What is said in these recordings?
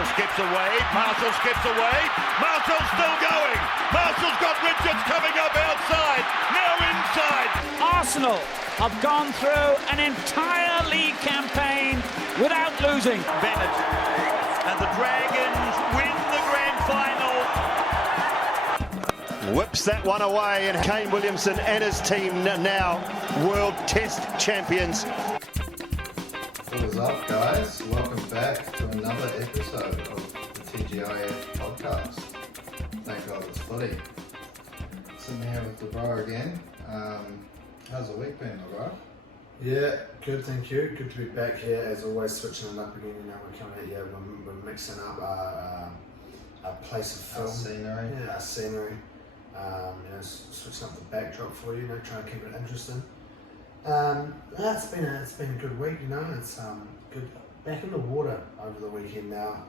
Marshall skips away. Marshall skips away. Marshall's still going. Marshall's got Richards coming up outside. Now inside. Arsenal have gone through an entire league campaign without losing. Bennett and the Dragons win the grand final. Whips that one away, and Kane Williamson and his team now World Test champions. What is up, guys? Welcome back to another episode of the TGIF podcast. Thank God it's footy. Sitting here with the bro again. How's the week been, bro? Yeah, good, thank you. Good to be back here. As always, switching it up again. You know, we're coming at you. We're mixing up our place of film. Our scenery. Yeah, our scenery. You know, switching up the backdrop for you. You know, trying to keep it interesting. It's been a good week. You know, it's good. Back in the water over the weekend now.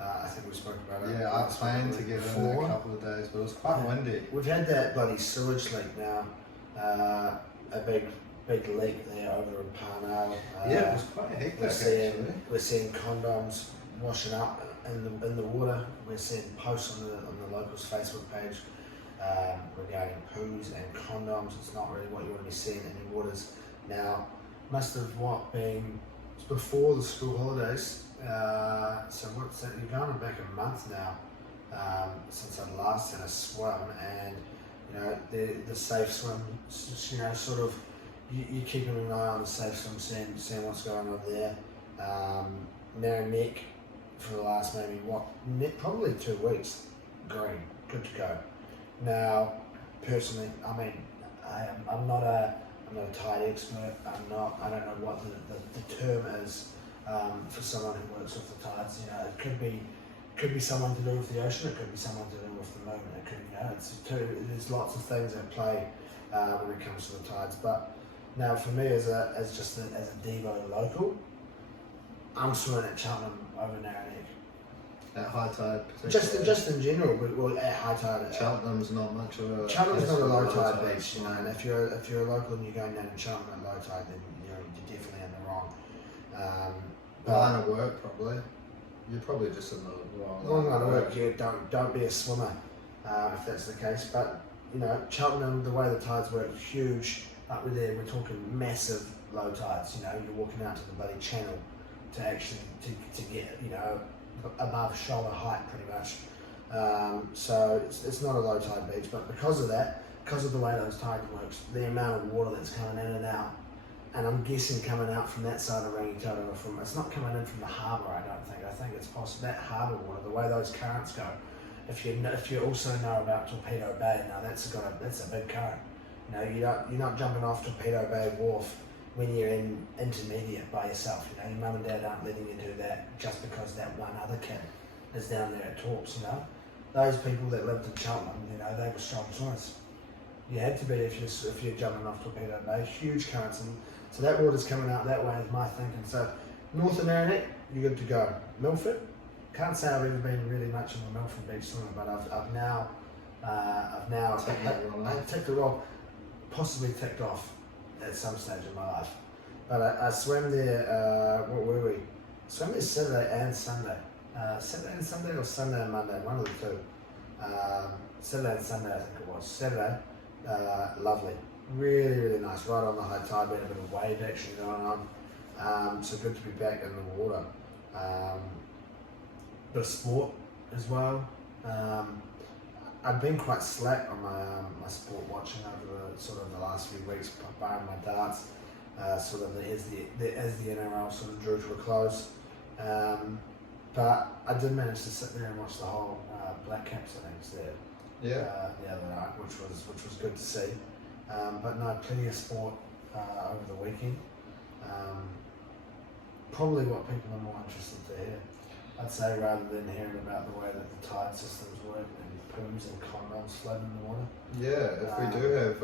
I think we spoke about it. Yeah, I planned to get in a couple of days, but it was quite windy. We've had that bloody sewage leak now. A big leak there over in Parramatta. Yeah, it was quite hectic. We're seeing condoms washing up in the water. We're seeing posts on the locals' Facebook page regarding poos and condoms. It's not really what you want to be seeing in your waters now. Must have been before the school holidays. So what's that? You're going back a month now since I last had a swim, and you know the safe swim. You know, sort of you're keeping an eye on the safe swim, seeing what's going on there. Now neck for the last probably 2 weeks. Green, good to go. Now, personally, I mean, I'm not a tide expert. I don't know what the term is for someone who works with the tides. You know, it could be someone to do with the ocean. It could be someone to do with the moon. It could, you know, there's lots of things at play when it comes to the tides. But now, for me, as a Devo local, I'm swimming at Cheltenham over Narrowneck. At high tide, just in general, but well, at high tide. Cheltenham's not much of a. Cheltenham's not a low tide beach, you know. And if you're a local and you're going down to Cheltenham at low tide, then you know you're definitely in the wrong. Line of work, probably. You're probably just in the wrong line of work. Yeah, don't be a swimmer if that's the case. But you know, Cheltenham, the way the tides work, huge. Up with there, we're talking massive low tides. You know, you're walking out to the bloody channel to actually to get, you know, above shoulder height pretty much. So it's not a low tide beach, but because of the way those tides works, the amount of water that's coming in and out, and I'm guessing coming out from that side of Rangitoto, it's not coming in from the harbour. I think it's possible that harbour water, the way those currents go. If you also know about Torpedo Bay, now that's a big current. You know, you're not jumping off Torpedo Bay Wharf when you're in intermediate by yourself. You know, your mum and dad aren't letting you do that just because that one other kid is down there at Torps, you know. Those people that lived in Cheltenham, you know, they were strong swimmers. You had to be if you're jumping off Torpedo Bay, huge currents, and so that water's coming out that way is my thinking. So north of Narrowneck, you're good to go. Milford, can't say I've ever been really much of a Milford beach swimmer, but I've now ticked it off, possibly ticked off at some stage in my life. But I swam there, what were we? Swam there Saturday and Sunday. Saturday and Sunday or Sunday and Monday, one of the two. Saturday and Sunday I think it was. Saturday, lovely. Really, really nice. Right on the high tide, we had a bit of wave action going on. So good to be back in the water. Bit of sport as well. I've been quite slack on my sport watching over the last few weeks, barring my darts. As the NRL sort of drew to a close, but I did manage to sit there and watch the whole Black Caps innings there. Yeah. The other night, which was good to see. But no, plenty of sport over the weekend. Probably what people are more interested to hear, I'd say, rather than hearing about the way that the tide systems work and poos and condoms flood in the water. Yeah, if we do have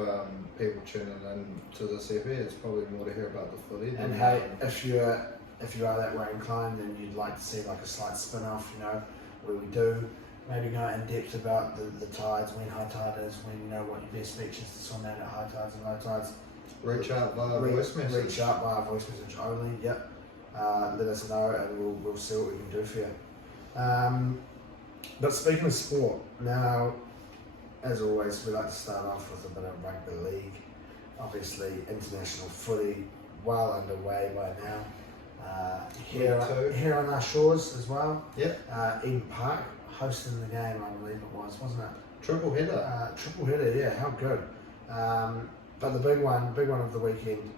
people tuning in to this EP, it's probably more to hear about the footy. And hey, if you are that way inclined, then you'd like to see like a slight spin-off, you know, where we do maybe go in depth about the tides, when high tide is, when you know what your best beach is to swim at high tides and low tides. Reach out via voice message. Reach out via voice message only, yep. Let us know and we'll see what we can do for you. But speaking of sport, now, as always, we like to start off with a bit of rugby league. Obviously, international footy well underway by now. Here on our shores as well. Yep. Eden Park hosting the game, I believe it was, wasn't it? Triple header. Triple header, yeah, how good. But the big one of the weekend,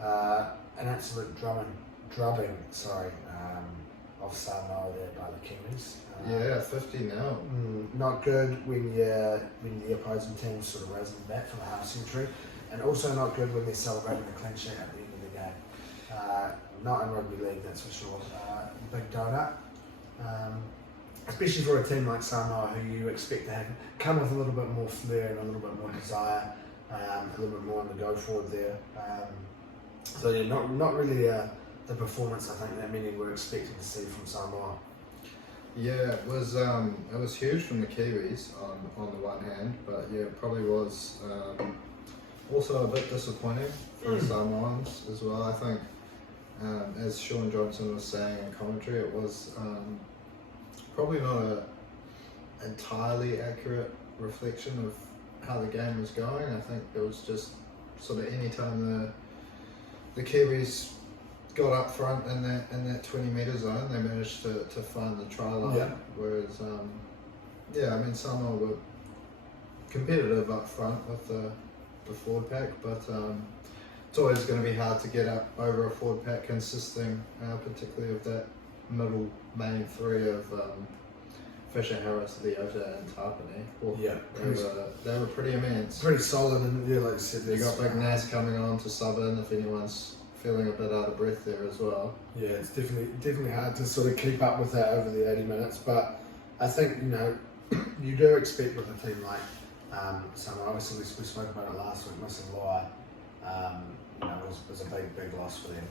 an absolute drubbing, of Samoa there by the Kiwis. 50-0. Not good when the opposing team sort of raising back from a half century, and also not good when they're celebrating the clean sheet at the end of the game. Not in rugby league, that's for sure. Big donut. Especially for a team like Samoa, who you expect to come with a little bit more flair and a little bit more desire, a little bit more on the go forward there. So yeah, not really the performance I think that many were expecting to see from Samoa. Yeah, it was huge from the Kiwis on the one hand, but yeah, it probably was also a bit disappointing for the Samoans as well. I think, as Sean Johnson was saying in commentary, it was probably not an entirely accurate reflection of how the game was going. I think it was just sort of any time the Kiwis got up front in that 20-metre zone, they managed to find the try line. Yeah. Whereas, Samoa were competitive up front with the forward pack, but it's always going to be hard to get up over a forward pack consisting particularly of that middle main three of Fisher, Harris, Leota and Tapine. They were pretty immense. Pretty solid, and yeah, like you said, You got Big Nas coming on to sub in if anyone's feeling a bit out of breath there as well. Yeah, it's definitely hard to sort of keep up with that over the 80 minutes, but I think, you do expect with a team like Samoa, obviously we spoke about it last week, missing Loai, was a big loss for them.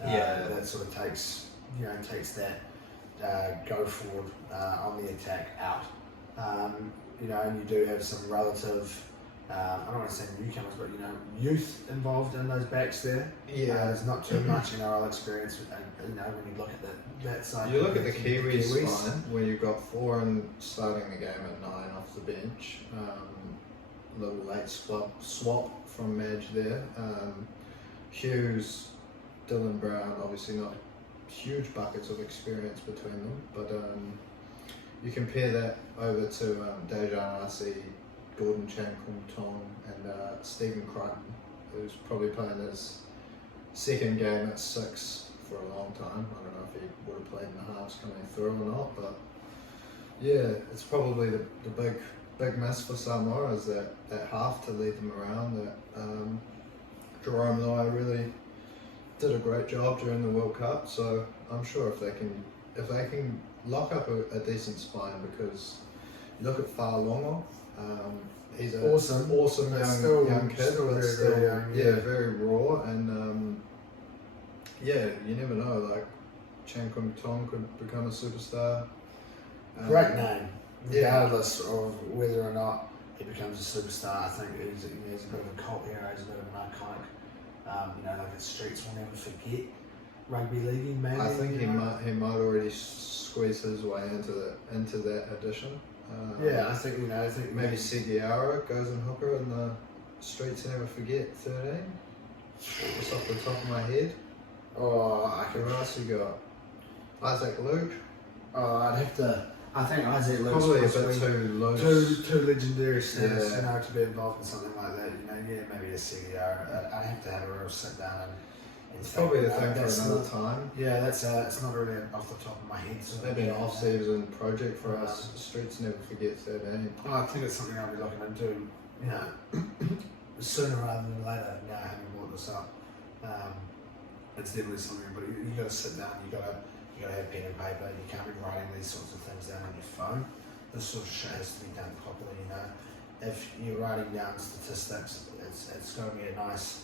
That sort of takes that go forward on the attack out. And you do have some relative, I don't want to say newcomers, but youth involved in those backs there. Yeah, there's not too much NRL experience. When you look at that side. You look at the Kiwis line where you've got 4 and starting the game at 9 off the bench. Little late swap from Madge there. Hughes, Dylan Brown, obviously not huge buckets of experience between them, but you compare that over to Dejan Arce, Gordon Chan-Kum-Tong and Stephen Crichton, who's probably playing his second game at 6 for a long time. I don't know if he would have played in the halves coming through or not, but yeah, it's probably the big miss for Samoa is that half to lead them around. That Jerome Loai really did a great job during the World Cup, so I'm sure if they can lock up a decent spine, because you look at Fa'alongo, he's an awesome young kid, but still very raw, and you never know, like Chan Kum Tong could become a superstar. Great name, regardless of whether or not he becomes a superstar. I think he's a bit of a cult hero, he's a bit of an iconic. Like the streets will never forget rugby league. Maybe I think he might already squeeze his way into that addition. I think maybe Seguiara goes and hooker in the streets never forget 13. Just off the top of my head. Who else you got? Isaac Luke. I think Isaac Luke probably a bit too loose. Too legendary status, to be involved in something like that. Maybe a Seguiara. I'd have to have a real sit down and it's probably a thing for another time. Yeah, it's not really off the top of my head. So maybe an off-season project for us. Streets never forget 13. I think it's something I'll be looking into, sooner rather than later. Now having brought this up, it's definitely something. But you got to sit down. You got to have pen and paper. You can't be writing these sorts of things down on your phone. This sort of shit has to be done properly. If you're writing down statistics, it's going to be a nice,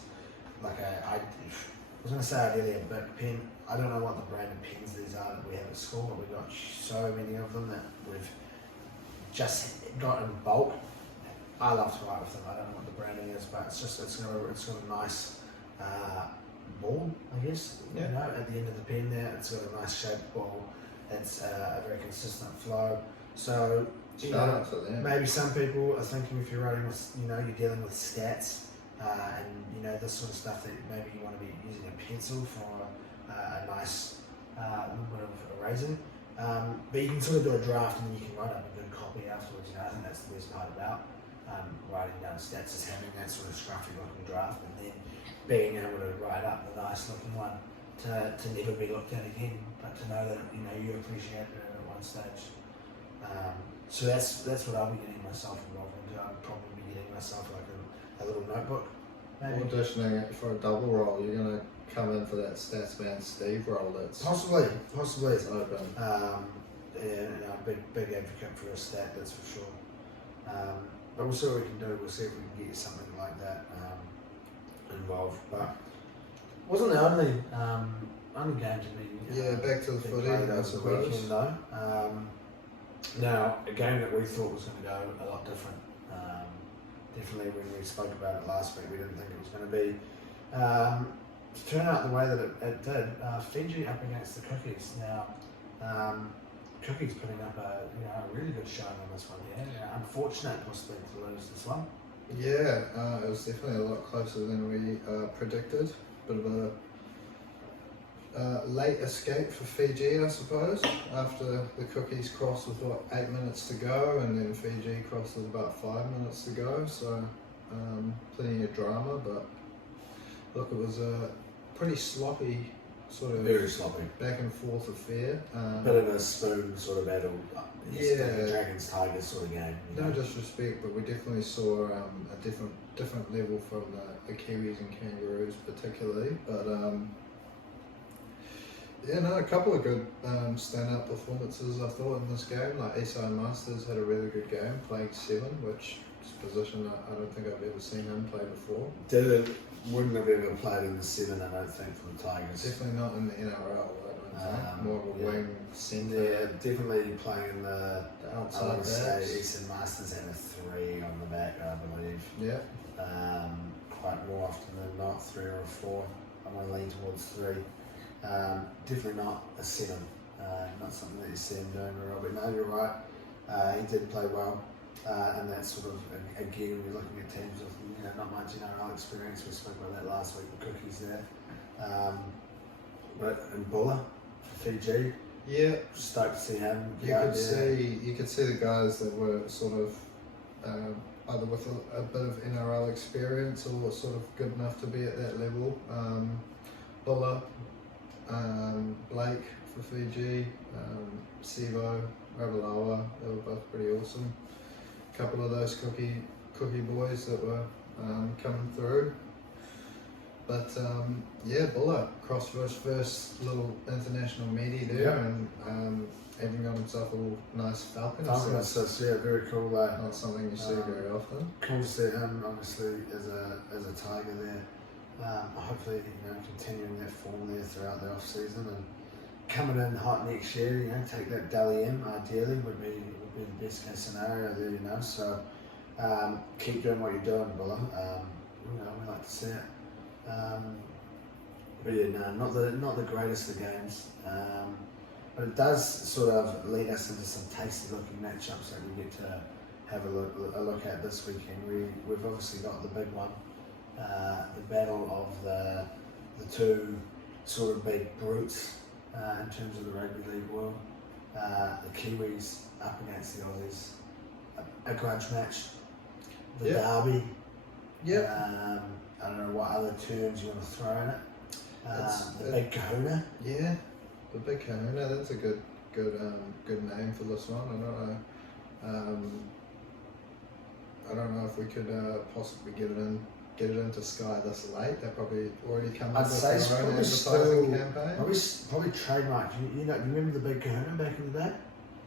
I was going to say ideally a big pen. I don't know what the brand of pens these are that we have at school, but we've got so many of them that we've just got in bulk. I love to write with them. I don't know what the branding is, but it's got a nice ball, I guess. Yeah. At the end of the pen there, it's got a nice shaped ball. it's a very consistent flow. So you Shout know, out to them. maybe some people are thinking if you're writing with, you're dealing with stats and this sort of stuff, that maybe you want to be using a pencil for a nice little bit of erasing. But you can sort of do a draft and then you can write up a good copy afterwards. I think that's the best part about writing down stats, is having that sort of scruffy looking draft and then being able to write up the nice looking one to never be looked at again, but to know that you appreciate it at one stage. So that's what I'll be getting myself involved into. I'll probably be getting myself like a little notebook. Maybe. Auditioning for a double role, you're going to come in for that Stats Man Steve role. That's Possibly. it's open. Big advocate for a stat, that's for sure. But we'll see what we can do. We'll see if we can get something like that involved. But wasn't the only game to be. Back to the been footy, played I over the suppose. weekend though. Now, a game that we thought was going to go a lot different. Definitely when we spoke about it last week, we didn't think it was going to be turn out the way that it did. Fiji up against the Cookies. Now, Cookies putting up a really good showing on this one here. Unfortunate possibly to lose this one. Yeah, it was definitely a lot closer than we predicted. Bit of a late escape for Fiji, I suppose, after the Cookies crossed with 8 minutes to go, and then Fiji crossed with about 5 minutes to go. So plenty of drama, but look, it was a pretty sloppy sort of Very sloppy. back and forth affair. Bit of a spoon sort of battle. Yeah. Dragons Tigers sort of game. No disrespect, but we definitely saw a different level from the Kiwis and Kangaroos particularly. But a couple of good stand-up performances I thought in this game. Like Isai Masters had a really good game, playing 7, which is a position I don't think I've ever seen him play before. Wouldn't have ever played in the 7, I don't think, for the Tigers. Definitely not in the NRL, I don't think. More of a wing centre. Yeah, definitely playing the outside I would say backs. Eastern Masters had a 3 on the back, I believe. Yeah. Quite more often than not, 3 or a 4. I'm going to lean towards 3. Definitely not a 7. Not something that you see him doing very well. But no, you're right. He did play well. And that's sort of, again, when you're looking at teams with not much NRL experience, we spoke about that last week, the Cookies there. But in Buller, for Fiji, Yeah. stoked to see him. You could see the guys that were sort of either with a bit of NRL experience or sort of good enough to be at that level. Buller, Blake for Fiji, Sivo, Ravalawa, they were both pretty awesome. A couple of those cookie boys that were coming through. But Buller, cross first little international meaty there, and even got himself a little nice Falcon assist. Yeah, very cool. Not something you see very often. Cool to see him, obviously, as a Tiger there. Hopefully, continuing that form there throughout the off season and coming in hot next year. Take that Dally M ideally would be the best case scenario there. So keep doing what you're doing, Buller. We like to see it. But yeah, no, not the greatest of games. But it does sort of lead us into some tasty looking matchups that we get to have a look at this weekend. We've obviously got the big one, the battle of the two sort of big brutes in terms of the rugby league world. The Kiwis up against the Aussies, a grudge match, the derby. Yeah. I don't know what other terms you want to throw in it. The Big Kahuna. Yeah, the Big Kahuna. That's a good name for this one. I don't know if we could possibly get it into Sky this late. They probably already come up with I'd say their own probably advertising campaign. Probably trademarked. You remember the Big Kahuna back in the day?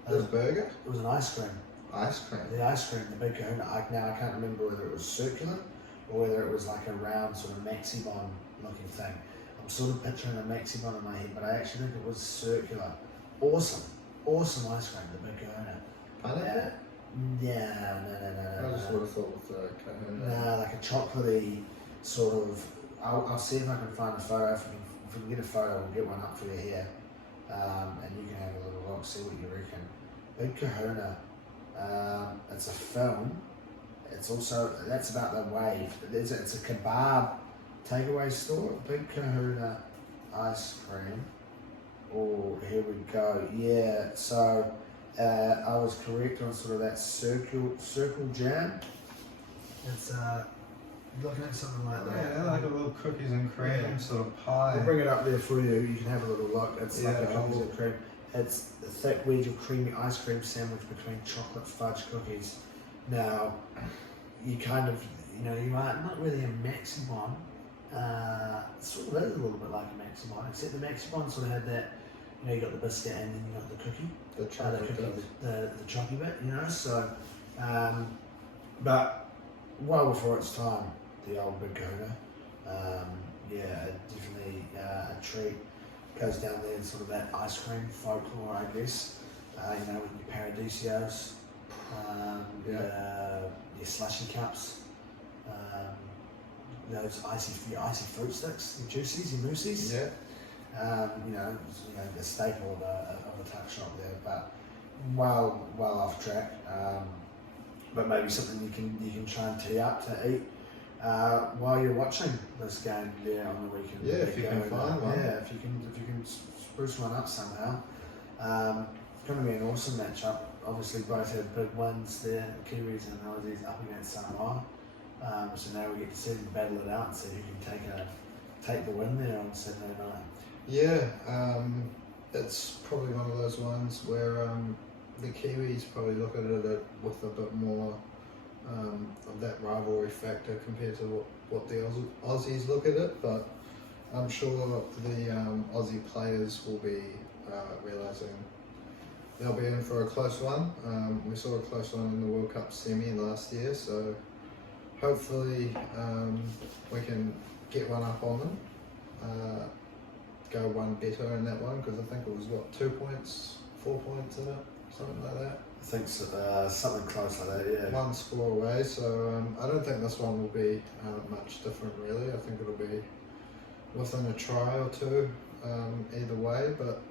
The burger, It was an ice cream. ice cream. The ice cream, the Big Kahuna. I can't remember whether it was circular or whether it was like a round sort of maxi-bon looking thing. I'm sort of picturing a maxi-bon in my head, but I actually think it was circular. Awesome ice cream, the Big Kahuna. Pineapple? No. I just would have thought with the Kahuna. No, like a chocolatey sort of. I'll see if I can find a photo. If we can get a photo, we'll get one up for you here. and you can have a little look, see what you reckon. Big Kahuna, it's a film. It's also, that's about the wave. It's a kebab takeaway store. Big Kahuna ice cream. Oh, here we go. Yeah, so I was correct on sort of that circle jam. It's looking at something like that. Yeah, like a little cookies and cream sort of pie. I'll bring it up there for you. You can have a little look. It's like a Yeah, cookies and cream. It's a thick wedge of creamy ice cream sandwich between chocolate fudge cookies. Now, you kind of, you know, you are not really a Maximon. Sort of is a little bit like a Maximon, except the Maximon sort of had that, you know, you got the biscuit and then you got the cookie. The chocolate the chocolate bit, you know, so, but well before its time, the old Big Kahuna, yeah, definitely a treat. Goes down there in sort of that ice cream folklore, I guess, you know, with your Paradisios, your slushy cups, those icy fruit sticks, your juicies, your moosies. Yeah. You know, the staple of a tuck shop there, but well off track. But maybe something you can try and tee up to eat while you're watching this game there on the weekend. Yeah, if you can find one. Yeah, if you can spruce one up somehow. It's going to be an awesome matchup. Obviously, both have big wins there. Kiwis and Aussies up against Samoa. So now we get to see them battle it out and see who can take the win there on Saturday night. Yeah, it's probably one of those ones where the Kiwis probably look at it with a bit more of that rivalry factor compared to what the Aussies look at it, but I'm sure the Aussie players will be realising they'll be in for a close one. We saw a close one in the World Cup semi last year, so hopefully we can get one up on them. Go one better in that one, because I think it was 2 points, 4 points in it, something like that. I think so, something close like that, yeah. One score away, so I don't think this one will be much different really. I think it'll be within a try or two either way, but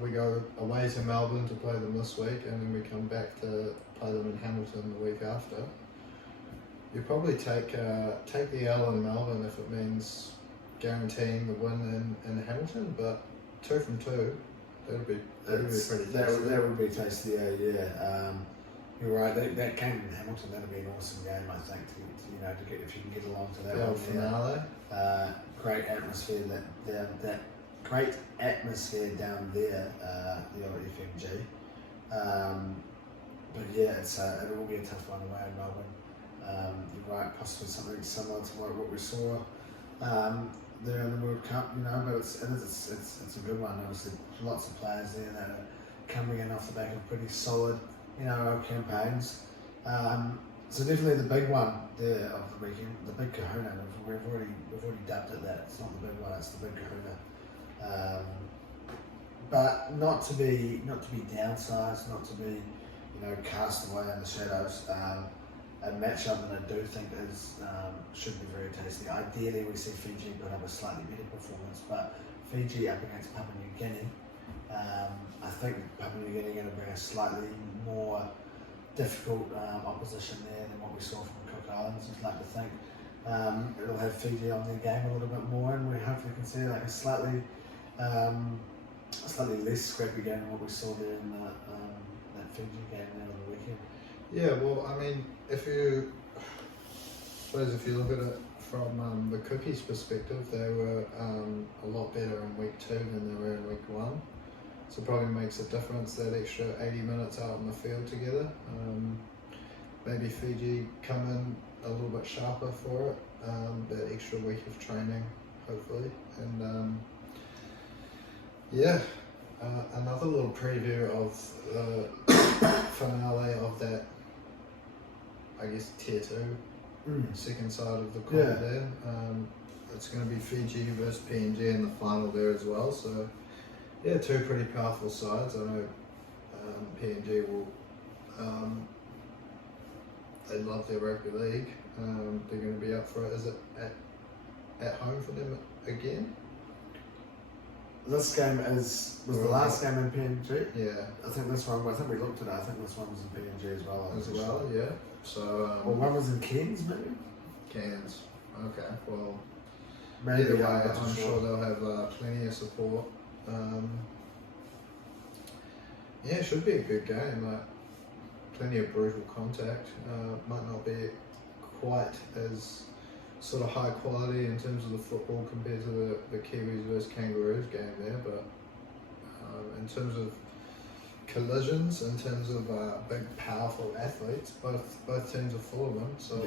we go away to Melbourne to play them this week, and then we come back to play them in Hamilton the week after. You probably take the L in Melbourne if it means guaranteeing the win in Hamilton, but 2 from 2, that'd be pretty tasty. That would be tasty, yeah. You're right. That game in Hamilton, that'd be an awesome game, I think. To get if you can get along to that one finale. Great atmosphere that great atmosphere down there, the old FMG. But yeah, it will be a tough one away in Melbourne. You're right, possibly something similar to what we saw there in the World Cup, but it's a good one. Obviously, lots of players there that are coming in off the back of pretty solid, campaigns. So definitely the big one there of the weekend, the Big Kahuna. We've already dubbed it that. It's not the big one, it's the Big Kahuna. But not to be downsized, not to be cast away in the shadows. A matchup that I do think should be very tasty. Ideally, we see Fiji put up a slightly better performance, but Fiji up against Papua New Guinea. I think Papua New Guinea are going to bring a slightly more difficult opposition there than what we saw from the Cook Islands. I'd like to think it'll have Fiji on their game a little bit more, and we hopefully can see like a slightly less scrappy game than what we saw there in that Fiji game there on the weekend. Yeah, well, I mean, if you look at it from the Cookies' perspective, they were a lot better in week 2 than they were in week 1. So it probably makes a difference, that extra 80 minutes out in the field together. Maybe Fiji come in a little bit sharper for it, that extra week of training, hopefully. And another little preview of the finale of that, I guess, tier 2, second side of the court there. It's going to be Fiji versus PNG in the final there as well. So, yeah, 2 pretty powerful sides. I know PNG will, they love their rugby league. They're going to be up for it. Is it at home for them again? this game was the last game in PNG. Yeah. I think this one. I think we looked at it. I think this one was in PNG as well. As well, yeah. So. Well, one was in Cairns, maybe. Cairns. Okay. Well. Maybe Either way, I'm sure they'll have plenty of support. Yeah, it should be a good game. Like, plenty of brutal contact. Might not be quite as sort of high quality in terms of the football compared to the Kiwis versus Kangaroos game there, but in terms of collisions, in terms of big, powerful athletes, both teams are full of them. So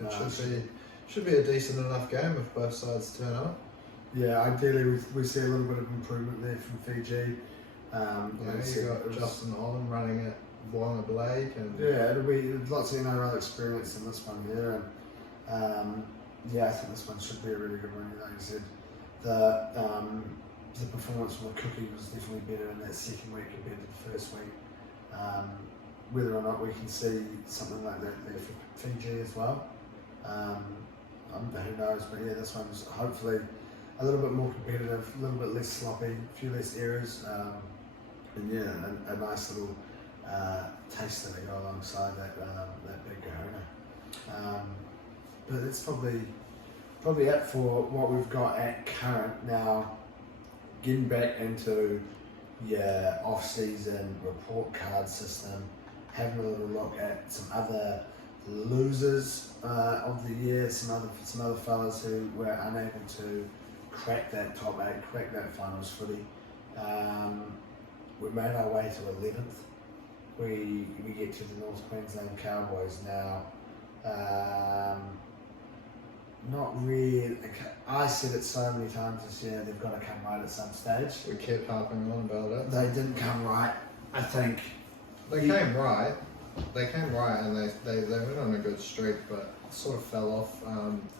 it should be a decent enough game if both sides turn up. Yeah, ideally we see a little bit of improvement there from Fiji. You got Justin Holland running at Wonga Blake, and it'll be lots of NRL experience in this one here, and I think this one should be a really good one. Like I said, the performance from the Cookie was definitely better in that second week compared to the first week. Whether or not we can see something like that there for Fiji as well, who knows? But yeah, this one's hopefully a little bit more competitive, a little bit less sloppy, a few less errors, and a nice little taster to go alongside that Big Kahuna. But it's probably it for what we've got at current now. Getting back into your off-season report card system, having a little look at some other losers of the year, some other fellas who were unable to crack that top 8, crack that finals footy. We made our way to 11th. We get to the North Queensland Cowboys now. Not really. I said it so many times this year, they've got to come right at some stage. we kept harping on about it. They didn't come right, I think. They came right. They came right, and they went on a good streak, but sort of fell off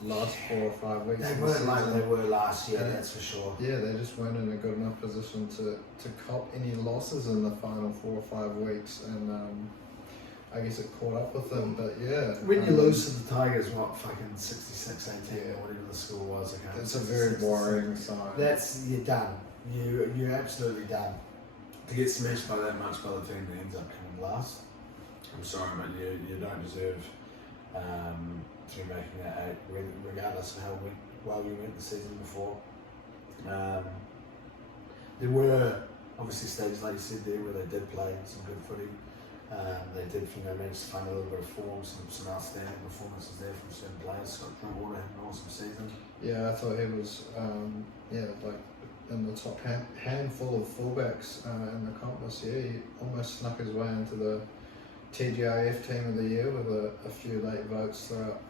last 4 or 5 weeks. They of the weren't like season. they were last year, Yeah. that's for sure. Yeah, they just weren't in a good enough position to cop any losses in the final 4 or 5 weeks, and I guess it caught up with them. But yeah, When you lose to the Tigers, what, fucking 66-18 Yeah. or whatever the score was, okay? it's a very worrying sign. You're done. You're absolutely done. To get smashed by that much by the team that ends up coming last, I'm sorry, man, you don't deserve to be making that 8, regardless of how well you went the season before. There were obviously stages, like you said there, where they did play some good footy. They did, manage to find a little bit of form, some outstanding performances there from certain players. Scott Drinkwater had an awesome season. Yeah, I thought he was, like in the top handful of fullbacks in the comp this year. He almost snuck his way into the TGIF Team of the Year with a few late votes throughout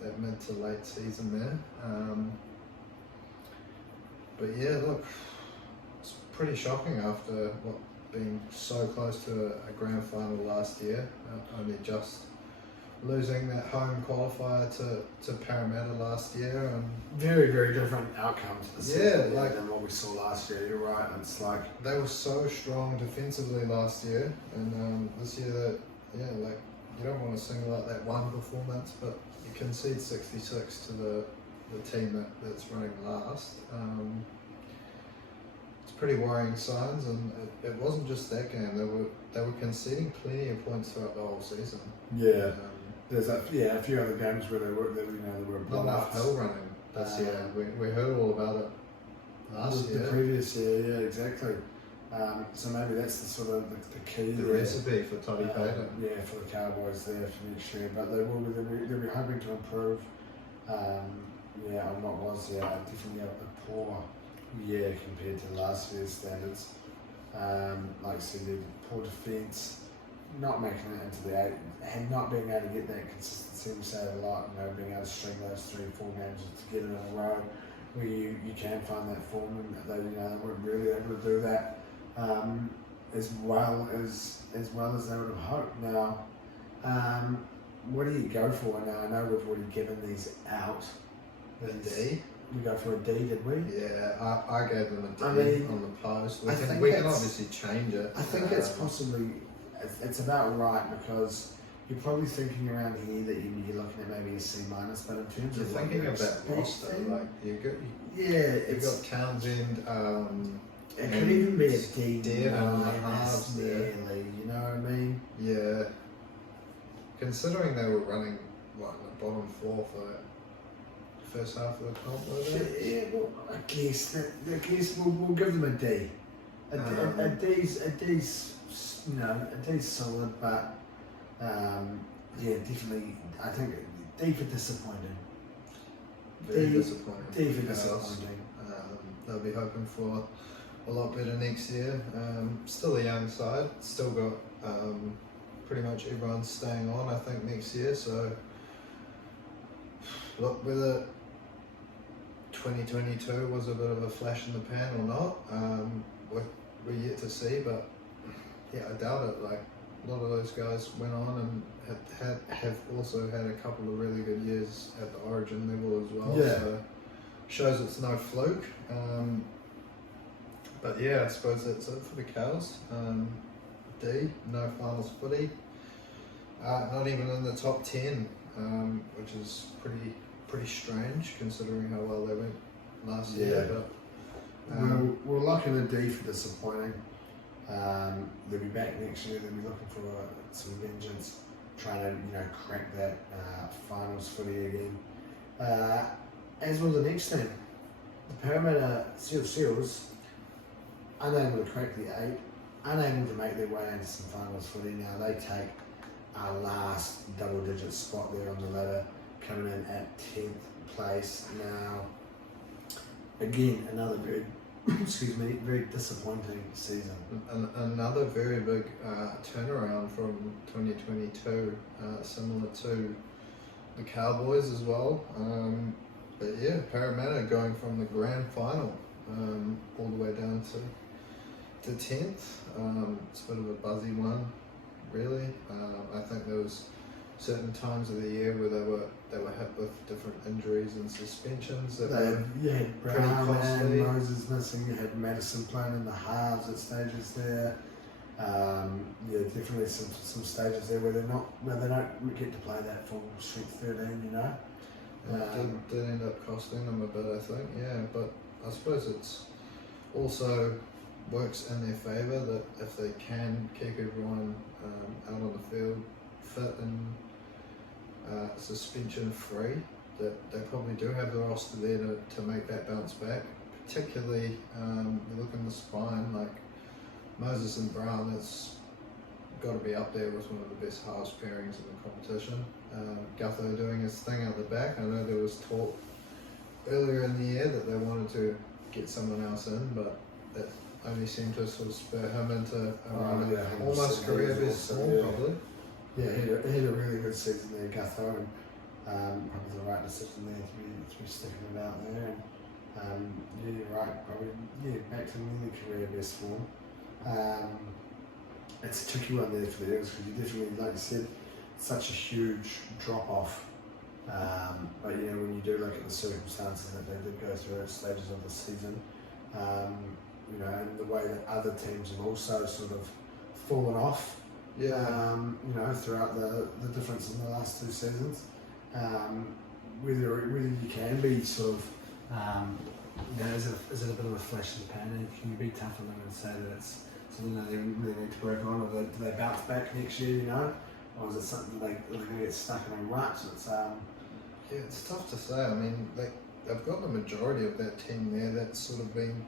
that mid to late season there. But yeah, look, it's pretty shocking after being so close to a grand final last year, only just losing that home qualifier to Parramatta last year. And very, very different outcome to the season than what we saw last year. You're right. It's like they were so strong defensively last year, and this year you don't want to single out that one performance, but you concede 66 to the team that's running last. It's pretty worrying signs, and it wasn't just that game. They were conceding plenty of points throughout the whole season. Yeah. There's a few other games where they were Not enough hill running this year. We heard all about it last year. The previous year, yeah, exactly. So maybe that's the sort of the key. The recipe for Toddy Payton. Yeah, for the Cowboys there for next year, but they'll be hoping to improve. On what was definitely a poor year compared to last year's standards. Like I said, poor defence. Not making it into the 8 and not being able to get that consistency. We say it a lot, being able to string those 3-4 games together in a row where you can find that form, and they weren't really able to do that as well as they would have hoped. Now, what do you go for now? I know we've already given these out. A D? We go for a D, did we? Yeah, I gave them a D on the post. We can obviously change it. I think it's possibly. It's about right, because you're probably thinking around here that you're looking at maybe a C-, but in terms You're of thinking of that roster, like you've got Townsend. It could even be a D Deer and the minus halves there. nearly, you know what I mean? Yeah. Considering they were running like the bottom 4 for that first half of the comp, were they? Yeah, well, I guess we'll give them a D. A D's solid, but yeah, definitely. I think D for disappointing. Very disappointing. D for Chaos. disappointing. They'll be hoping for a lot better next year. Still a young side. Still got pretty much everyone staying on, I think, next year. So look, whether 2022 was a bit of a flash in the pan or not, we're yet to see. But yeah, I doubt it. Like a lot of those guys went on and have also had a couple of really good years at the Origin level as well. Yeah. So shows it's no fluke. But yeah, I suppose that's it for the Cows. D, no finals footy. Not even in the top 10, which is pretty strange considering how well they went last year. But we're looking at D for disappointing. They'll be back next year. They'll be looking for some vengeance, trying to crack that finals footy again. As will the next team, the Parramatta Seals, unable to crack the 8, unable to make their way into some finals footy. Now they take our last double-digit spot there on the ladder, coming in at 10th place. Now, again, another very very disappointing season. Another very big turnaround from 2022, similar to the Cowboys as well. But yeah, Parramatta going from the grand final all the way down to 10th. It's a bit of a buzzy one, really. I think there was certain times of the year where they were hit with different injuries and suspensions that were had pretty Brown costly. and Moses missing. You had Madison playing in the halves at stages there. Definitely some stages there where they don't get to play that full strength 13. It did end up costing them a bit, I think. Yeah, but I suppose it's also works in their favour that if they can keep everyone out on the field fit and suspension free, that they probably do have the roster there to make that bounce back. Particularly, you look in the spine, like Moses and Brown, it's got to be up there with one of the best halves pairings in the competition. Gutho doing his thing out the back. I know there was talk earlier in the year that they wanted to get someone else in, but that only seemed to sort of spur him into almost career best form, probably. Yeah, he had a really good season there, Gutho, and probably the right decision there to be sticking it out there. And you're right, probably back to nearly career best form. It's a tricky one there for the Eagles because you definitely, like you said, such a huge drop off. But when you do look at the circumstances that they did go through at stages of the season, and the way that other teams have also sort of fallen off. Throughout the difference in the last 2 seasons, whether you can be sort of, is it a bit of a flash in the pan? And can you be tough on them and say that it's something that they really need to work on, or do they bounce back next year? Or is it something they're going to get stuck in a rut? It's tough to say. I mean, they've got the majority of that team there that's sort of been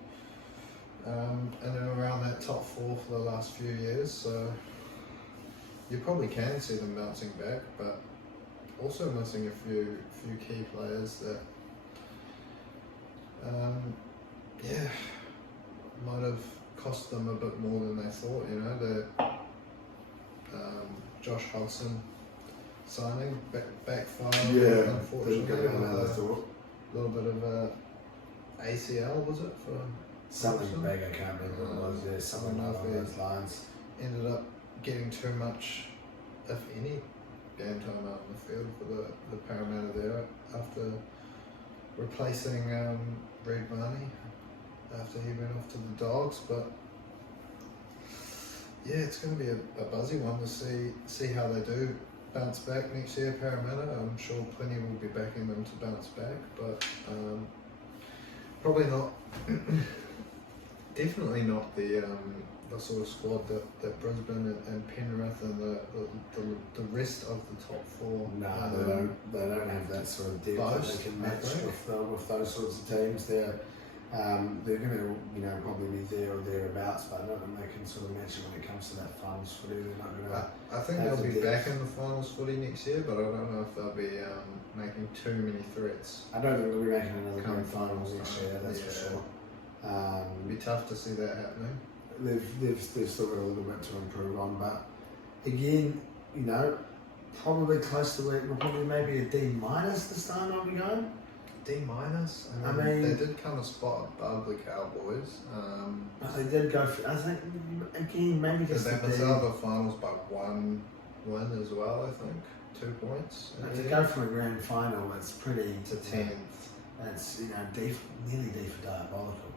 in and around that top 4 for the last few years. So you probably can see them bouncing back, but also missing a few key players that, might have cost them a bit more than they thought. The Josh Hodgson signing backfired, unfortunately. A little bit of ACL, was it, for Something Hodgson? big, I can't remember what it was. Yeah, something along those lines. Ended up getting too much, if any, game time out in the field for the Parramatta there after replacing Reid Marnie after he went off to the Dogs. But yeah, it's going to be a buzzy one to see how they do bounce back next year, Parramatta. I'm sure plenty will be backing them to bounce back, but probably not. Definitely not the sort of squad that Brisbane and Penrith and the rest of the top four. No, they don't have that sort of depth that they can match with those sorts of teams. They're going to probably be there or thereabouts, but I don't think they can sort of match it when it comes to that finals footy. They're not going to. I think they'll be back in the finals footy next year, but I don't know if they'll be making too many threats. I don't think they'll be making another grand finals next year. That's for sure. It'd be tough to see that happening. They've still got a little bit to improve on, but again, probably close to it. Probably maybe a D- this time I'll be going. D-. I mean, they did come a spot above the Cowboys. But they did go for, I think, again, maybe just they missed out the finals by 1 win as well, I think. 2 points. To go from a grand final, it's pretty... To 10th. It's, nearly D for diabolical,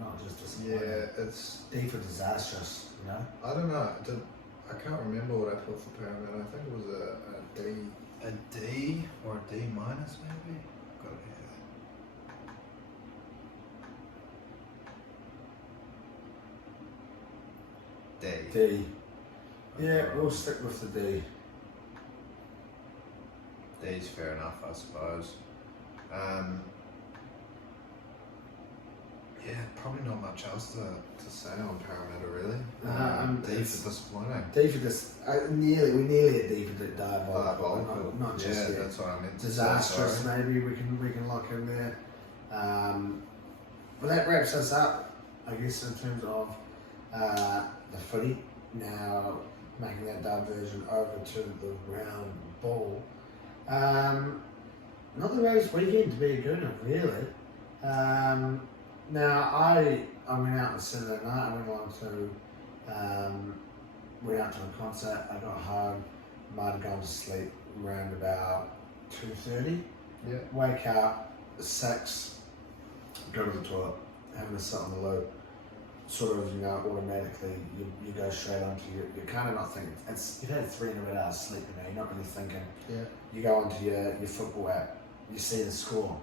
not just disappointing. Yeah, it's... D for disastrous, I don't know. I can't remember what I put for Parramatta. I think it was a D. A D or a D minus maybe? Got it here. D. D. Yeah, we'll stick with the D. D's fair enough, I suppose. Yeah, probably not much else to say on Parramatta really. D for disappointing. D for this. We nearly at D for diabolical. Not just yeah, yet. that's what I meant. Disastrous. Maybe we can lock in there. But that wraps us up, I guess, in terms of the footy. Now making that diversion over to the round ball. Not the greatest weekend to be a Gooner, really. Now I went out on Saturday night. I went out to a concert. I got home. Might have gone to sleep around about 2:30. Yeah. Wake up 6. Go to the toilet. Having a sit on the loo. Sort of, automatically you go straight onto you're kind of not thinking. You've had 300 hours sleep. You're not really thinking. Yeah. You go onto your football app. You see the score,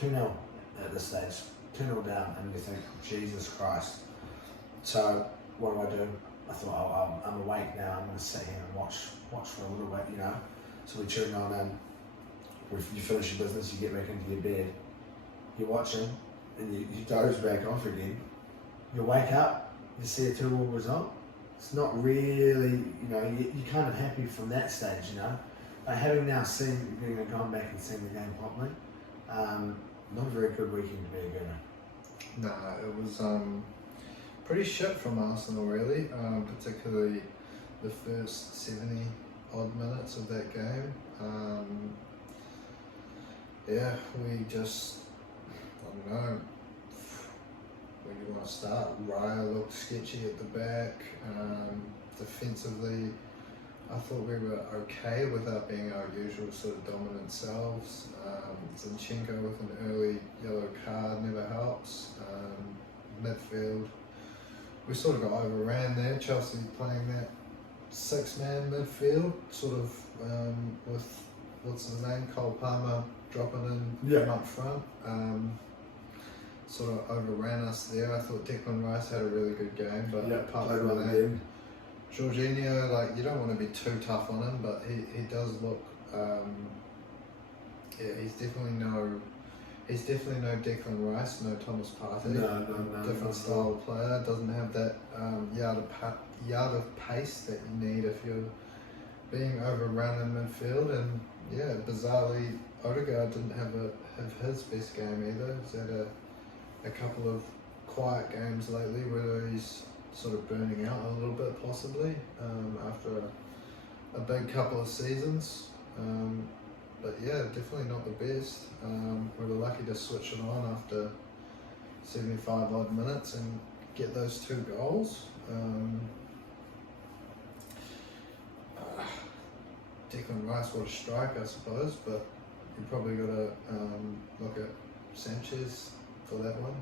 2-0 at this stage. 2-0 down, and you think, Jesus Christ. So, what do? I thought, I'm awake now, I'm going to sit here and watch for a little bit, So we tune on and you finish your business, you get back into your bed, you're watching, and you doze back off again. You wake up, you see a 2-2 result. It's not really, you're kind of happy from that stage, But having now gone back and seen the game properly, not a very good weekend to be a Gooner. No, it was pretty shit from Arsenal really, particularly the first 70 odd minutes of that game. We just, I don't know, where do you want to start? Raya looked sketchy at the back. Defensively, I thought we were okay without being our usual sort of dominant selves. Zinchenko with an early yellow card never helps. Midfield, we sort of got overran there. Chelsea playing that 6-man midfield, sort of with, what's his name, Cole Palmer dropping in from up front. Sort of overran us there. I thought Declan Rice had a really good game, but apart from that, Jorginho, you don't want to be too tough on him, but he does look, he's definitely no Declan Rice, no Thomas Partey. No. Different style of player, doesn't have that yard of pace that you need if you're being overrun in midfield. And bizarrely, Odegaard didn't have his best game either. He's had a couple of quiet games lately where he's sort of burning out a little bit possibly after a big couple of seasons. But definitely not the best. We were lucky to switch it on after 75 odd minutes and get those 2 goals. Declan Rice, what a strike I suppose, but you probably got to look at Sanchez for that one.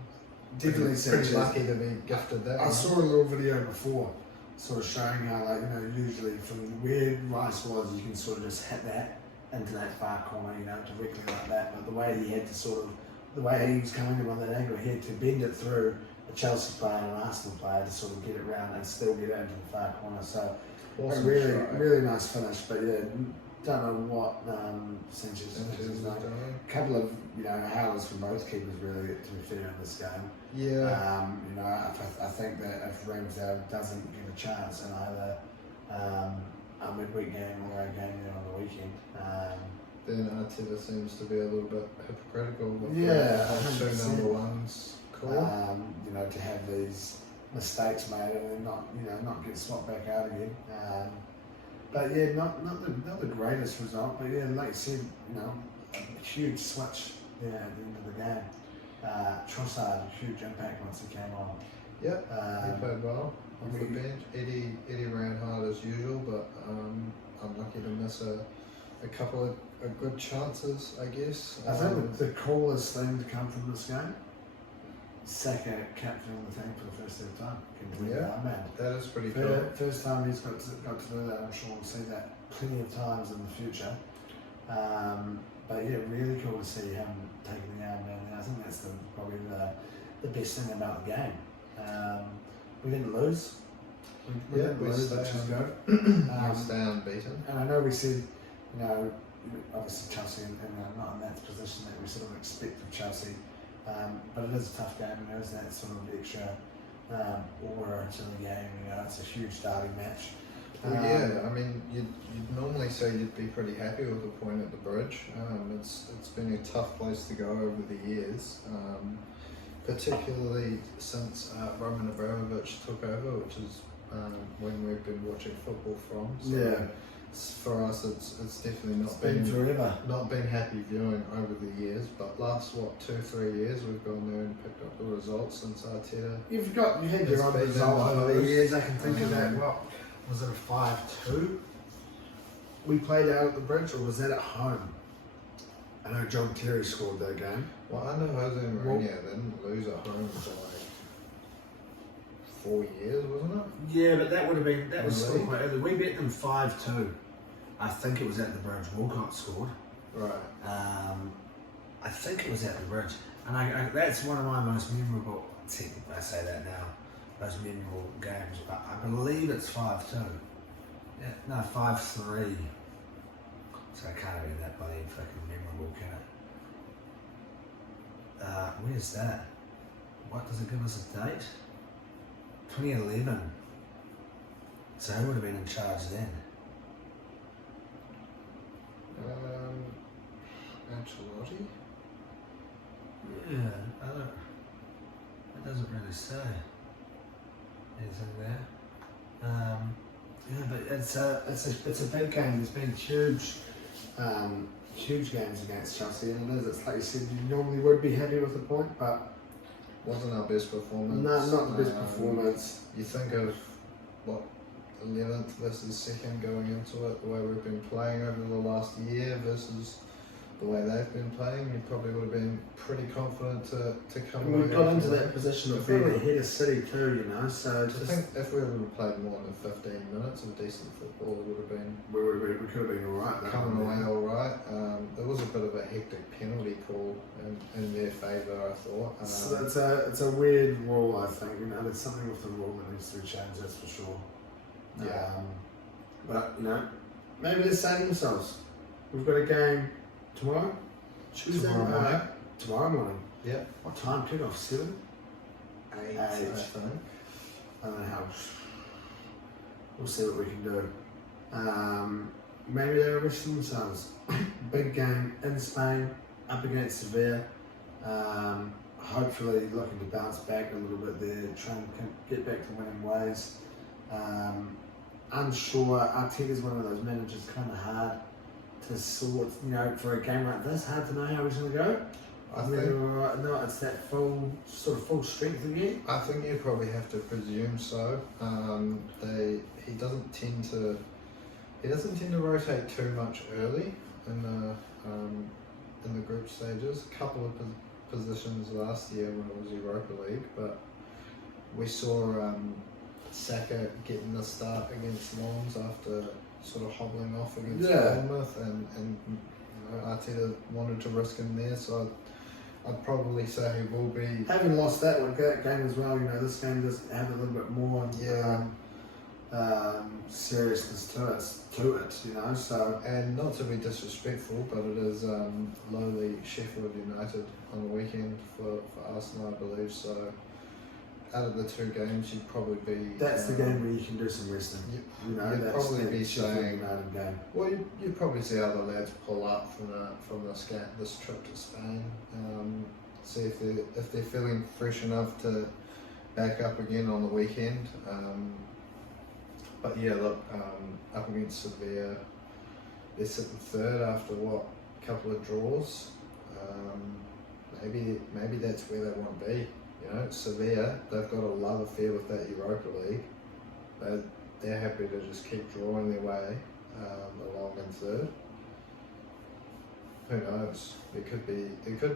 Definitely pretty Sanchez. Lucky to be gifted that. I saw a little video before sort of showing how, like, you know, usually from where Rice was, you can sort of just hit that into that far corner, you know, directly like that. But the way he had to sort of, the way he was coming in on that angle, he had to bend it through a Chelsea player and an Arsenal player to sort of get it round and still get it into the far corner. So Awesome a really, try. really nice finish. But yeah, don't know what Sanchez is like. A couple of, you know, howlers from both keepers really, to be fair, in this game. Yeah. You know, I think that if Ramsdale doesn't get a chance in either a midweek game or a game there on the weekend, Then Arteta seems to be a little bit hypocritical with Yeah, the two 100%. number ones. Cool. you know, to have these mistakes made and then not, you know, not get swapped back out again. But yeah, not the greatest result, but yeah, like you said, you know, a huge switch there at the end of the game. Trossard, a huge impact once he came on. Yep, he played well off the we- bench. Eddie ran hard as usual, but unlucky to miss a couple of good chances, I guess. I think the coolest thing to come from this game, Saka captaining the team for the first time. Yeah. Man. That is pretty cool. First time he's got to do that. I'm sure we'll see that plenty of times in the future. But yeah, really cool to see him taking the arm down there. I think that's probably the best thing about the game. We didn't lose. We didn't lose, which is good. We'll stay unbeaten. And I know we said, you know, obviously Chelsea and not in that position that we sort of expect of Chelsea. But it is a tough game, and there is that sort of extra aura to the game. You know, it's a huge starting match. Well, yeah, I mean, you'd normally say you'd be pretty happy with a point at the bridge. It's been a tough place to go over the years, particularly since Roman Abramovich took over, which is when we've been watching football from. So Yeah. for us, it's definitely not It's been forever. not been happy viewing over the years. But last 2-3 years, we've gone there and picked up the results since Arteta. You've had your own been result down over the close. years. I can think of that. What was it, a 5-2? We played out at the bridge, or was that at home? I know John Terry scored that game. Well, under Jose Mourinho, they didn't lose at home for like 4 years, wasn't it? Yeah, but that was In the still league? quite early. We beat them 5-2. I think it was at the bridge. Walcott scored. Right. I think it was at the bridge, and I that's one of my most memorable. I say that now, most memorable games. But I believe it's 5-2. Yeah, no, 5-3. So it can't be that bloody fucking memorable, can it? Where's that? What does it give us a date? 2011. So who would have been in charge then? Ancelotti? Yeah, I don't. It doesn't really say anything there. Yeah, but it's a big game. There's been huge games against Chelsea, and it is. It's like you said, you normally would be happy with the point, but Wasn't our best performance. no, not the best performance. You think of what 11th versus 2nd going into it, the way we've been playing over the last year versus the way they've been playing, you probably would have been pretty confident to come And away. we got into from that position of being ahead of City too, you know. So I just, think if we would have played more than 15 minutes of decent football, it would have been we could have been all right. coming away all right. There was a bit of a hectic penalty call in their favour, I thought. So it's a weird rule, I think. You know, there's something with the rule that needs to be changed. That's for sure. Yeah. But you know, maybe they're saving themselves. We've got a game tomorrow. Tuesday Tomorrow morning. Tomorrow morning. Yeah. What time? Kick-off 7. 8, Eight. I think. I don't know how. We'll see what we can do. Maybe they're resting themselves. Big game in Spain, up against Sevilla. Hopefully looking to bounce back a little bit there, trying to get back to winning ways. Unsure. Arteta's one of those managers, kind of hard to sort, you know, for a game like this, hard to know how he's going to go. I Whether think- or not it's that full strength again. I think you probably have to presume so. He doesn't tend to rotate too much early in the group stages. A couple of positions last year when it was Europa League, but we saw Saka getting the start against Lons after sort of hobbling off against Yeah. Bournemouth, and you know, Arteta wanted to risk him there, so I'd probably say he will be. Having lost that game as well, this game does have a little bit more seriousness to it, so. And not to be disrespectful, but it is lowly Sheffield United on the weekend for Arsenal, I believe. So out of the two games, you'd probably be. That's the game where you can do some wrestling. You'd That's probably the be Sheffield saying. United game. Well, you'd probably see other lads pull up from this trip to Spain. See if they're feeling fresh enough to back up again on the weekend. But yeah, look, up against Sevilla, they're sitting third after a couple of draws. Maybe that's where they want to be. Sevilla, they've got a love affair with that Europa League. They're happy to just keep drawing their way along in third. Who knows? There could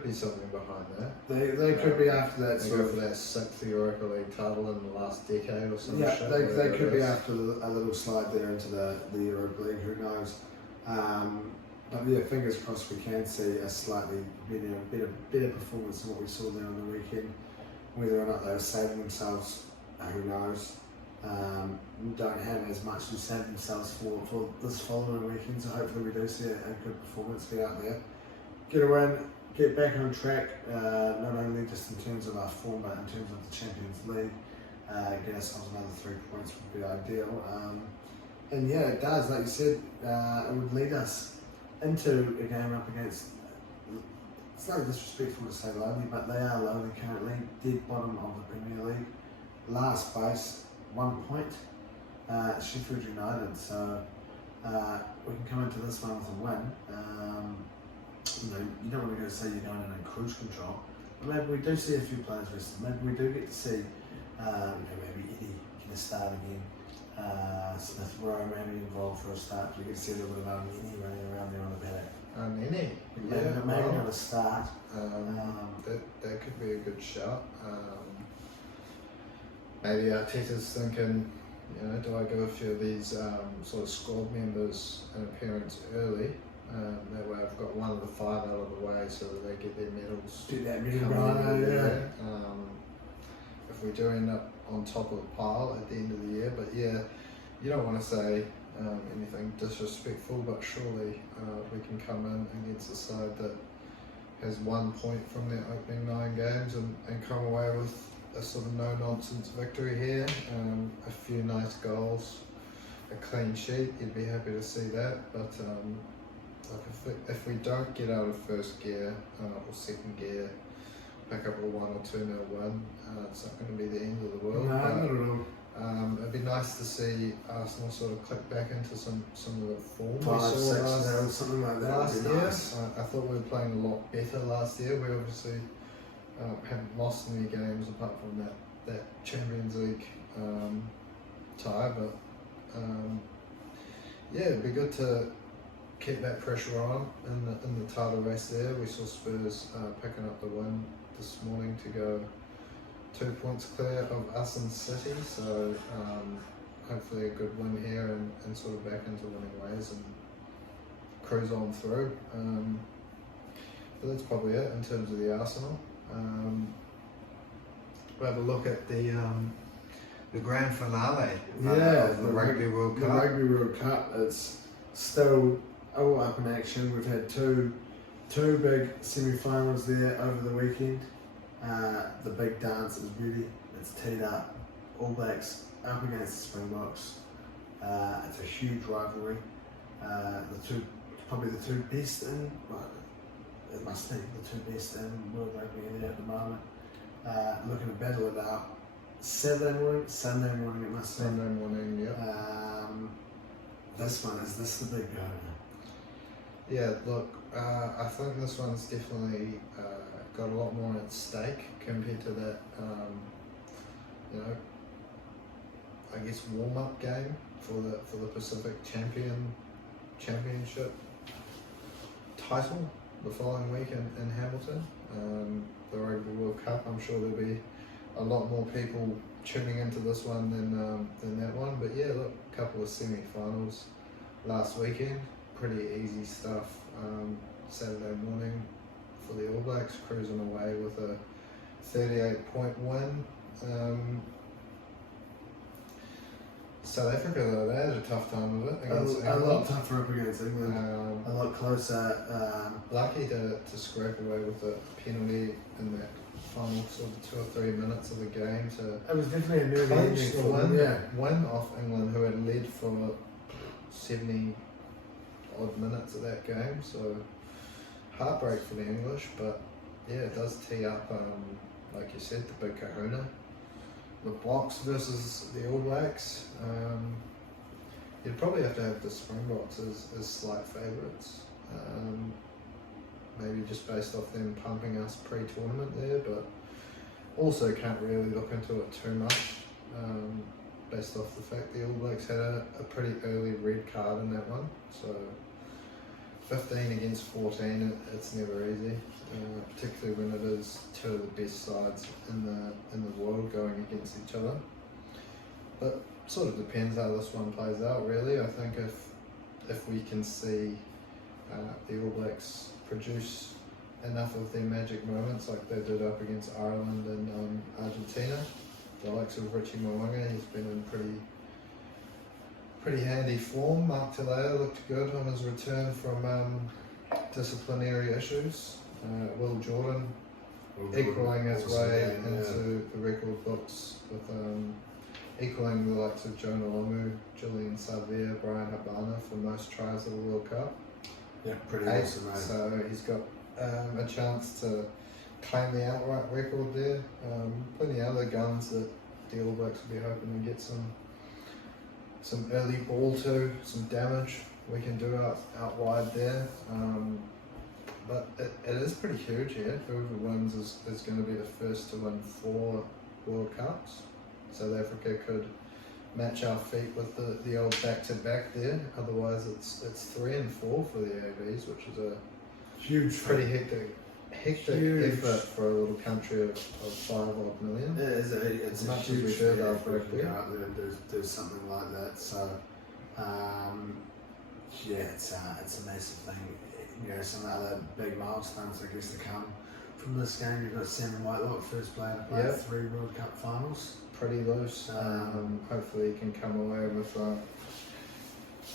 be something behind that. They could be after that. They go for that 6th Europa League title in the last decade or something. Yeah, they could be after a little slide there into the Europa League. Who knows? But yeah, fingers crossed we can see a slightly better performance than what we saw there on the weekend. Whether or not they were saving themselves, who knows? Don't have as much to save themselves for this following weekend, so hopefully we do see a good performance be out there. Get a win, get back on track, not only just in terms of our form, but in terms of the Champions League. Get ourselves another 3 points would be ideal. And yeah, it does, like you said, it would lead us into a game up against, it's not disrespectful to say lowly, but they are lowly currently, dead bottom of the Premier League. Last place, 1 point, Sheffield United, so we can come into this one with a win. You don't want to go say you're going in cruise control, but maybe we do see a few players rested. Maybe we do get to see, maybe Eddie get a start again. Smith Rowe maybe involved for a start. We get to see a little bit of Nini running around there on the paddock. Nini? Maybe not a start. That could be a good shout. Maybe Arteta's thinking, do I give a few of these sort of squad members an appearance early? That way I've got one of the 5 out of the way so that they get their medals. Get that medal going, yeah. If we do end up on top of the pile at the end of the year, but yeah, you don't want to say anything disrespectful, but surely we can come in against a side that has 1 point from their opening 9 games and come away with a sort of no-nonsense victory here. A few nice goals, a clean sheet, you'd be happy to see that, but if we don't get out of first gear or second gear, pick up a 1 or 2 nil win, it's not going to be the end of the world. No, not at all. It'd be nice to see Arsenal sort of click back into some of the form 5, 6 we saw something like that. last would be year. nice. I thought we were playing a lot better last year. We obviously haven't lost any games apart from that Champions League tie, but yeah, it'd be good to keep that pressure on in the title race there. We saw Spurs picking up the win this morning to go 2 points clear of us and City, so hopefully a good win here and sort of back into winning ways and cruise on through. But that's probably it in terms of the Arsenal. We'll have a look at the grand finale of the Rugby World Cup. The Rugby World Cup, it's still all up in action. We've had two big semi-finals there over the weekend. The big dance is ready. It's teed up. All Blacks up against the Springboks. It's a huge rivalry. Probably the two best in. Well, it must be the two best in world rugby there at the moment. Looking to battle it out. Sunday morning it must be. Sunday morning, yeah. This the Big Kahuna? Yeah, look, I think this one's definitely got a lot more at stake compared to that, I guess warm-up game for the Pacific Championship title the following week in Hamilton. The Rugby World Cup, I'm sure there'll be a a lot more people tuning into this one than that one. But yeah, look, a couple of semi-finals last weekend, pretty easy stuff. Saturday morning for the All Blacks, cruising away with a 38-point win. South Africa, though, they had a tough time with it against England. A lot tougher up against England. A lot closer. Lucky to scrape away with a penalty in that final sort of 2 or 3 minutes of the game to It was definitely a nervy clinch ending the for them, win off England, who had led for 70 odd minutes of that game. So heartbreak for the English, but yeah, it does tee up, like you said, the Big Kahuna. The Box versus the All Blacks. You'd probably have to have the Springboks as slight favourites. Maybe just based off them pumping us pre-tournament there, but also can't really look into it too much based off the fact the All Blacks had a pretty early red card in that one. So 15 against 14, it's never easy, particularly when it is two of the best sides in the world going against each other. But sort of depends how this one plays out, really. I think if we can see the All Blacks produce enough of their magic moments like they did up against Ireland and Argentina, the likes of Richie Mo'unga, he's been in pretty handy form. Mark Talea looked good on his return from disciplinary issues. Will Jordan equaling his way into the record books with equaling the likes of Jonah Lomu, Julian Savia, Brian Habana for most tries at the World Cup. Yeah, pretty 8, awesome, mate. so he's got a chance to claim the outright record there. Plenty of other guns that the All Blacks will be hoping to get some early ball to, some damage we can do out wide there. But it is pretty huge here. Whoever wins is going to be the first to win 4 World Cups. South Africa could match our feet with the old back-to-back there. Otherwise, it's 3 and 4 for the ABs, which is a Huge, pretty hectic effort for a little country of 5 odd million. It's a huge feat if we can go out there and do something like that. So, yeah, it's a massive thing. You know, some other big milestones, I guess, to come from this game. You've got Sam Whitelock, first player to play 3 World Cup finals. Pretty loose. Hopefully he can come away with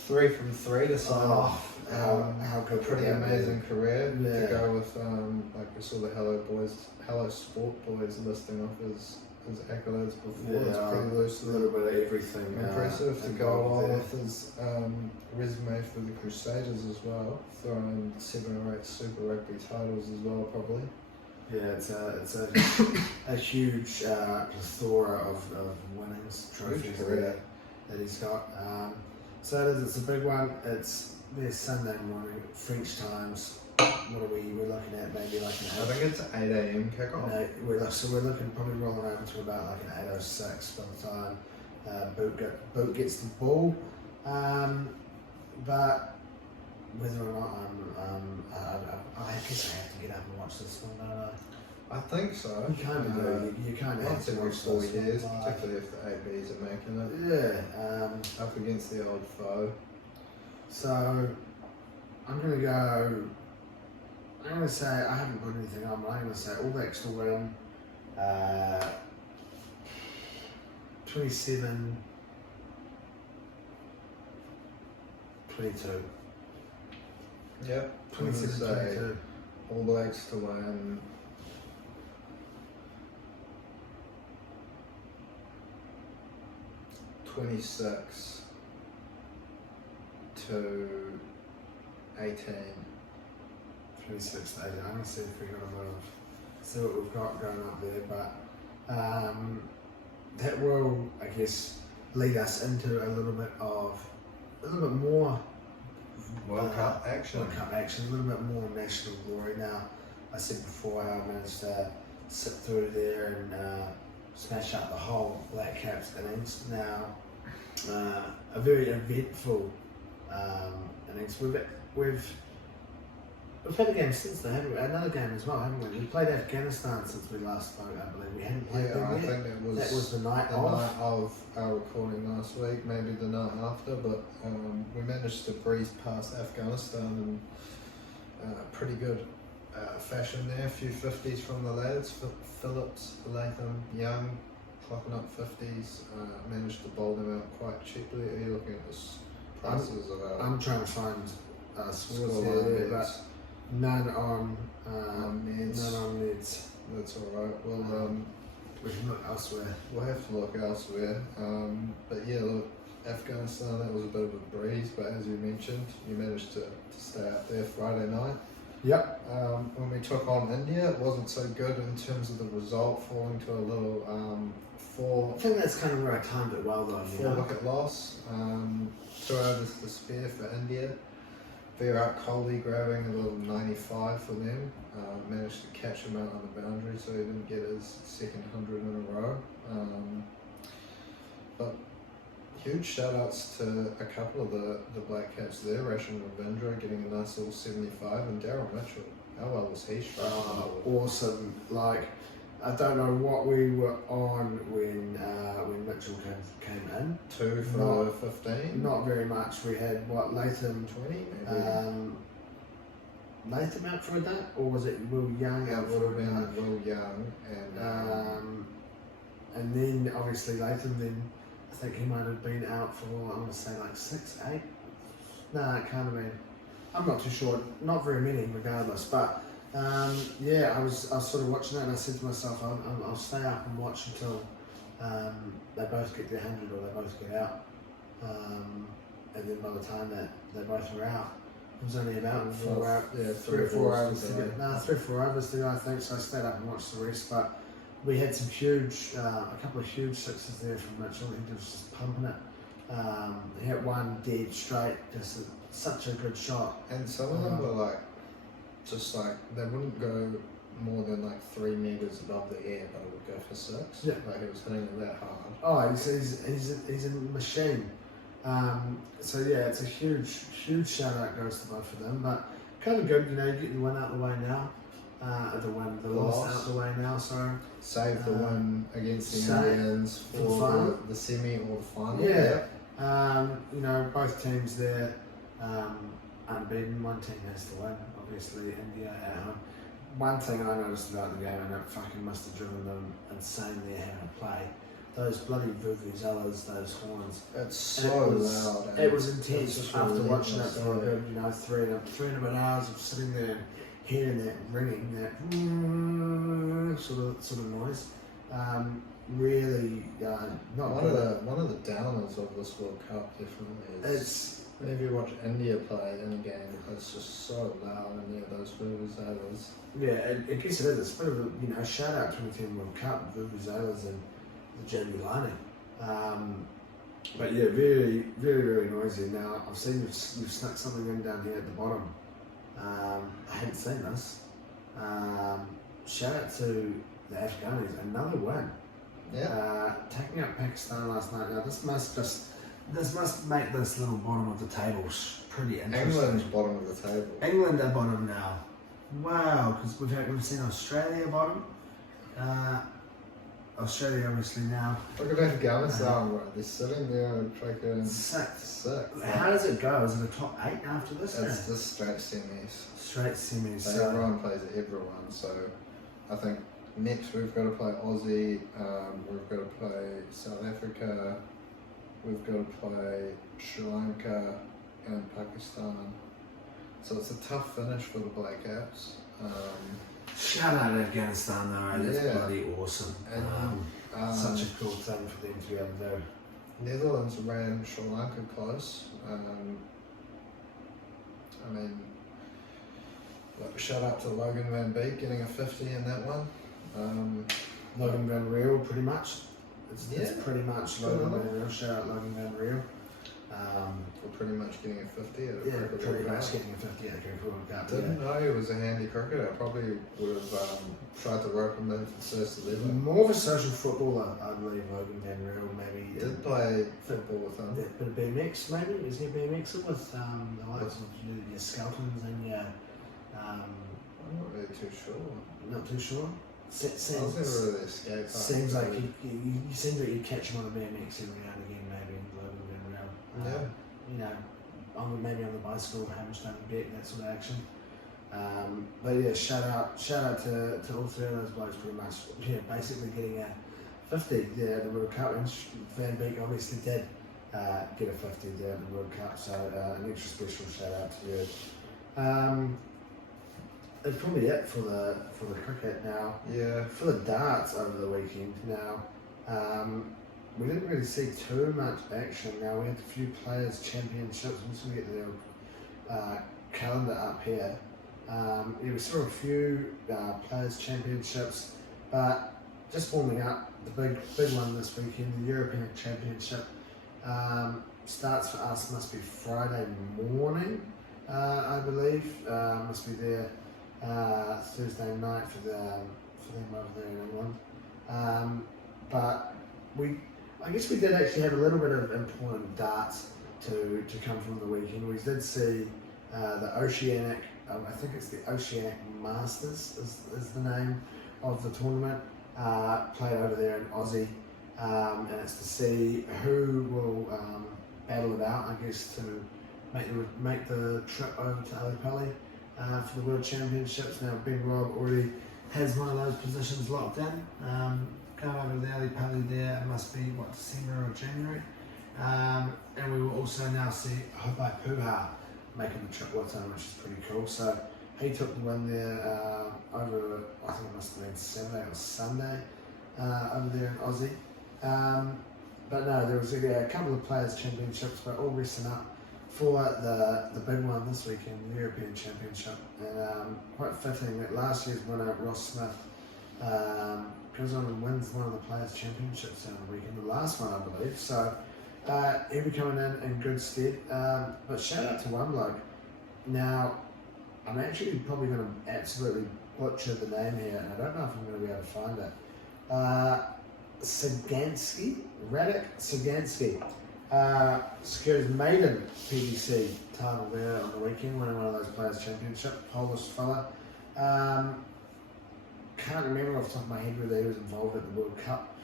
3 from 3 to sign off. How good Pretty amazing career Yeah. to go with. Like we saw the Hello Sport boys listing off his accolades before. It's pretty loose. A little bit of everything. Impressive to go involved along there. with his resume for the Crusaders as well. Throwing in 7 or 8 Super Rugby titles as well, probably. Yeah, it's a huge plethora of winnings, trophies that he's got. So it is, it's a big one. It's there's Sunday morning, French times. What are we're looking at? Maybe like an 8. I think it's 8 a.m. kickoff. No, we're looking probably rolling over to about like an 8:06 by the time Boot gets the ball. But whether or not I guess I have to get up and watch this one, don't I? I think so. You kind of do. You kind of have Once to every watch 4 this years, one. particularly if the ABs are making it. Yeah. Up against the old foe. So I'm gonna say I haven't put anything on, but I'm gonna say All Blacks to win 27-22. Yep. 27-22. All Blacks to win 26 to 18. 26 to 18. I'm gonna see if we got a bit of see what we've got going up there, but that will, I guess, lead us into a little bit more World Cup action. World Cup action, a little bit more national glory. Now, I said before how I managed to sit through there and smash up the whole Black Caps innings. Now, a very eventful innings. We've We've had a game since then, haven't we? Another game as well, haven't we? We played Afghanistan since we last spoke, I believe. We hadn't played them I yet. think That was the night the of. night of our recording last week, maybe the night after, but we managed to breeze past Afghanistan in pretty good fashion there. A few 50s from the lads, Phillips, Latham, Young, clocking up 50s. Managed to bowl them out quite cheaply. Are you looking at the prices of our... I'm trying to find scores Scoreline there, bets. but none on Neds. none on Neds. That's alright. Well, We can look elsewhere. we'll have to look elsewhere. But yeah, look, Afghanistan, that was a bit of a breeze, but as you mentioned, you managed to stay up there Friday night. Yep. When we took on India, it wasn't so good in terms of the result, falling to a little I think that's kind of where I timed it well though. You know? 4-wicket loss. 2 overs to spare for India. Virat Kohli grabbing a little 95 for them. Managed to catch him out on the boundary, so he didn't get his second 100 in a row. But huge shout outs to a couple of the Black Caps there. Rashid Ravindra getting a nice little 75, and Daryl Mitchell. How well was he striking? Awesome. Like, I don't know what we were on when Mitchell came in. 2 for 15? Not very much. We had what, Latham 20 maybe? Latham out for a day, or was it Will Young Yeah, out it would for have a been day? Will Young And then obviously Latham. Then I think he might have been out for, I want to say like 6, 8. No, it can't have been. I'm not too sure. Not very many, regardless. But yeah, I was sort of watching that, and I said to myself, I'll stay up and watch until they both get their 100 or they both get out. And then by the time that they both were out, it was only about 4 hours. Yeah, 3 or 4 hours balls to to get. No, 3 or 4 hours to go, I think. So I stayed up and watched the rest. But we had some huge, a couple of huge sixes there from Mitchell. He was just pumping it. He hit one dead straight, just such a good shot. And some of them were like, just like, they wouldn't go more than like 3 meters above the air, but it would go for 6. Yeah. Like it was hitting it that hard. Oh, he's a machine. So yeah, it's a huge shout out goes to both of them. But kind of good, you know, you get the one out of the way now. The loss out of the way now. So Save the win against the save Indians for the for final. the semi or the final. Yeah. You know, both teams there unbeaten. One team has to win, obviously. India at home. One thing I noticed about the game, and it fucking must have driven them insane there having to play. Those bloody vuvuzelas, those horns. It's so loud. It was intense It's after really watching it nice, for a good, you know, three and a bit hours of sitting there and hearing that ringing, that sort of noise. Really, not One good. of the downers of this World Cup definitely is. It's Whenever you watch India play in a game, it's just so loud in there, those vuvuzelas. yeah, I guess it is. It's a bit of a, you know, shout out to 2010 World Cup, vuvuzelas and the Jamie Lining. But yeah, very noisy. Now I've seen you've snuck something in down here at the bottom. I hadn't seen this. Shout out to the Afghanis, another win. Yeah. Taking out Pakistan last night. Now this must make this little bottom of the table pretty interesting. England's bottom of the table. England are bottom now. Wow, because we've seen Australia bottom. Australia obviously now. Look at Afghanistan, right? They're sitting there and freaking Six. 6. How does it go? Is it a top 8 after this? It's just straight semis. Straight semis. So So everyone plays everyone. So I think next we've got to play Aussie. We've got to play South Africa. We've got to play Sri Lanka and Pakistan. So it's a tough finish for the Black Caps. shout out to Afghanistan though. That's Yeah. bloody awesome. And Such a cool thing for them to be able to do. Netherlands ran Sri Lanka close. I mean, shout out to Logan Van Beek getting a 50 in that one. Logan Van Riel, pretty much. It's Yeah. pretty much Good Logan enough. Van Riel. Shout out Logan Van Riel. We're pretty much getting a 50 at a Yeah, cricket pretty World much Cup. getting a 50 at the Cricket World Cup. Didn't know he was a handy cricketer. I probably would have tried to rope him in for first 11. More of a social footballer, I believe, Logan Van Riel, maybe. Did play football with him. A bit of BMX, maybe? Is he BMXing with the likes of your Skeltons and your I'm not really too sure. Not too sure. I was never really a skate park. Seems like you seem like you catch him on a BMX every now and again, maybe in Global and around. Yeah. You know, maybe on the bicycle, Hammerstone deck, that sort of action. But yeah, shout out to all three of those blokes pretty much. Yeah, basically getting a 50 there at the World Cup, and Van Beek obviously did get a 50 there at the World Cup, so an extra special shout out to you. That's probably it for the cricket now. Yeah. For the darts over the weekend now, we didn't really see too much action. Now we had a few players' championships. I'm just going to get the calendar up here. Yeah, we saw a few players' championships, but just warming up. The big one this weekend, the European Championship, starts for us. Must be Friday morning, I believe. Must be there Thursday night for them over there in England. But I guess we did actually have a little bit of important darts to come from the weekend. We did see the Oceanic, I think it's the Oceanic Masters is the name of the tournament, played over there in Aussie, and it's to see who will battle it out, I guess, to make the trip over to Ali Pali for the World Championships. Now Big Rob already has one of those positions locked in. Going over to the Ali Pali there, it must be December or January, and we will also now see Hopai Puha making the trip with him, which is pretty cool. So he took the win there over, I think it must have been Saturday or Sunday, over there in Aussie. But no, there was a couple of players' championships, but all resting up for the big one this weekend, the European Championship. And quite fitting that last year's winner, Ross Smith, goes on and wins one of the players' championships on the weekend, the last one, I believe. So he'll be coming in good stead. But shout out to one bloke. Now, I'm actually probably going to absolutely butcher the name here, and I don't know if I'm going to be able to find it. Radek Sagansky, secured his maiden PDC title there on the weekend, winning one of those players' championship. Polish fella. Can't remember off the top of my head whether he was involved at the World Cup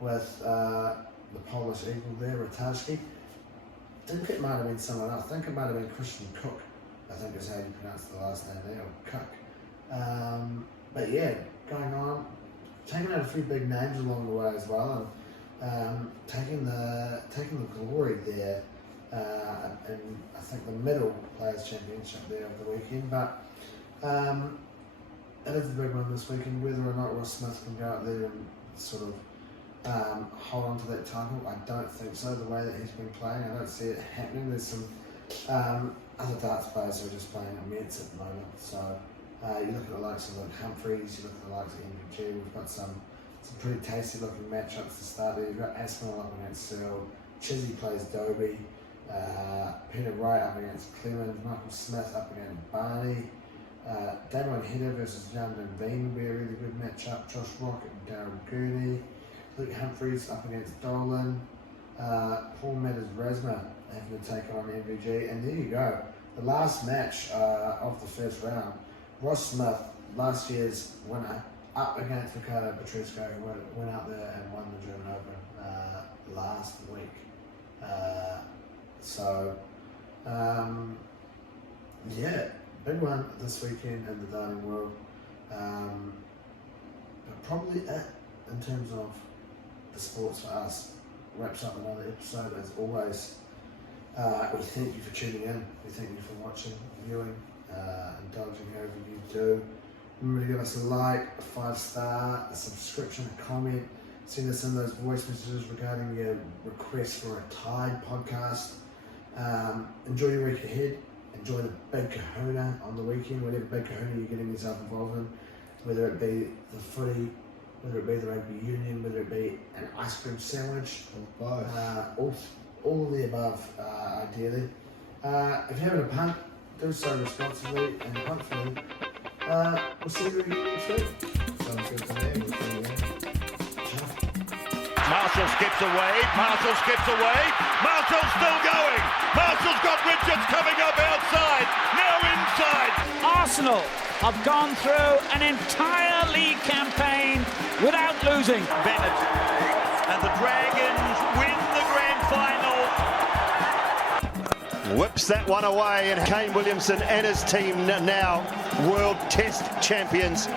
with the Polish eagle there, Ratajski. I think it might have been someone else. I think it might have been Christian Cook, I think is how you pronounce the last name there, or Cook. But yeah, going on, taking out a few big names along the way as well, and taking the glory there, and I think the middle Players Championship there of the weekend. But it is the big one this weekend. Whether or not Ross Smith can go out there and sort of hold on to that title, I don't think so. The way that he's been playing, I don't see it happening. There's some other darts players who are just playing immense at the moment. So you look at the likes of Luke Humphreys, you look at the likes of MVG. We've got some pretty tasty looking matchups to start there. You've got Aspinall up against Searle, Chizzy plays Dobie, Peter Wright up against Clemens, Michael Smith up against Barney. Damon Hedder versus Jan Van Veen will be a really good matchup. Josh Rocket and Darryl Gurney. Luke Humphreys up against Dolan. Paul Matters Rasma having to take on MVG. And there you go. The last match of the first round. Ross Smith, last year's winner, up against Ricardo Petrescu, who went out there and won the German Open last week. Yeah. Big one this weekend in the darting world, but probably it in terms of the sports for us. Wraps up another episode as always. We thank you for tuning in. We thank you for watching, viewing, indulging however you do. Remember to give us a like, a 5-star, a subscription, a comment. Send us in those voice messages regarding your request for a Tide podcast. Enjoy your week ahead. Enjoy the Big Kahuna on the weekend, whatever Big Kahuna you're getting yourself involved in, whether it be the footy, whether it be the rugby union, whether it be an ice cream sandwich, or both. all of the above, ideally. If you're having a punt, do so responsibly, and hopefully we'll see you again next week. Sounds good to me. We'll see you then. Marshall skips away, Marshall's still going. Marshall's got Richards coming up outside, now in outside. Arsenal have gone through an entire league campaign without losing. Bennett and the Dragons win the grand final. Whips that one away, and Kane Williamson and his team now World Test champions.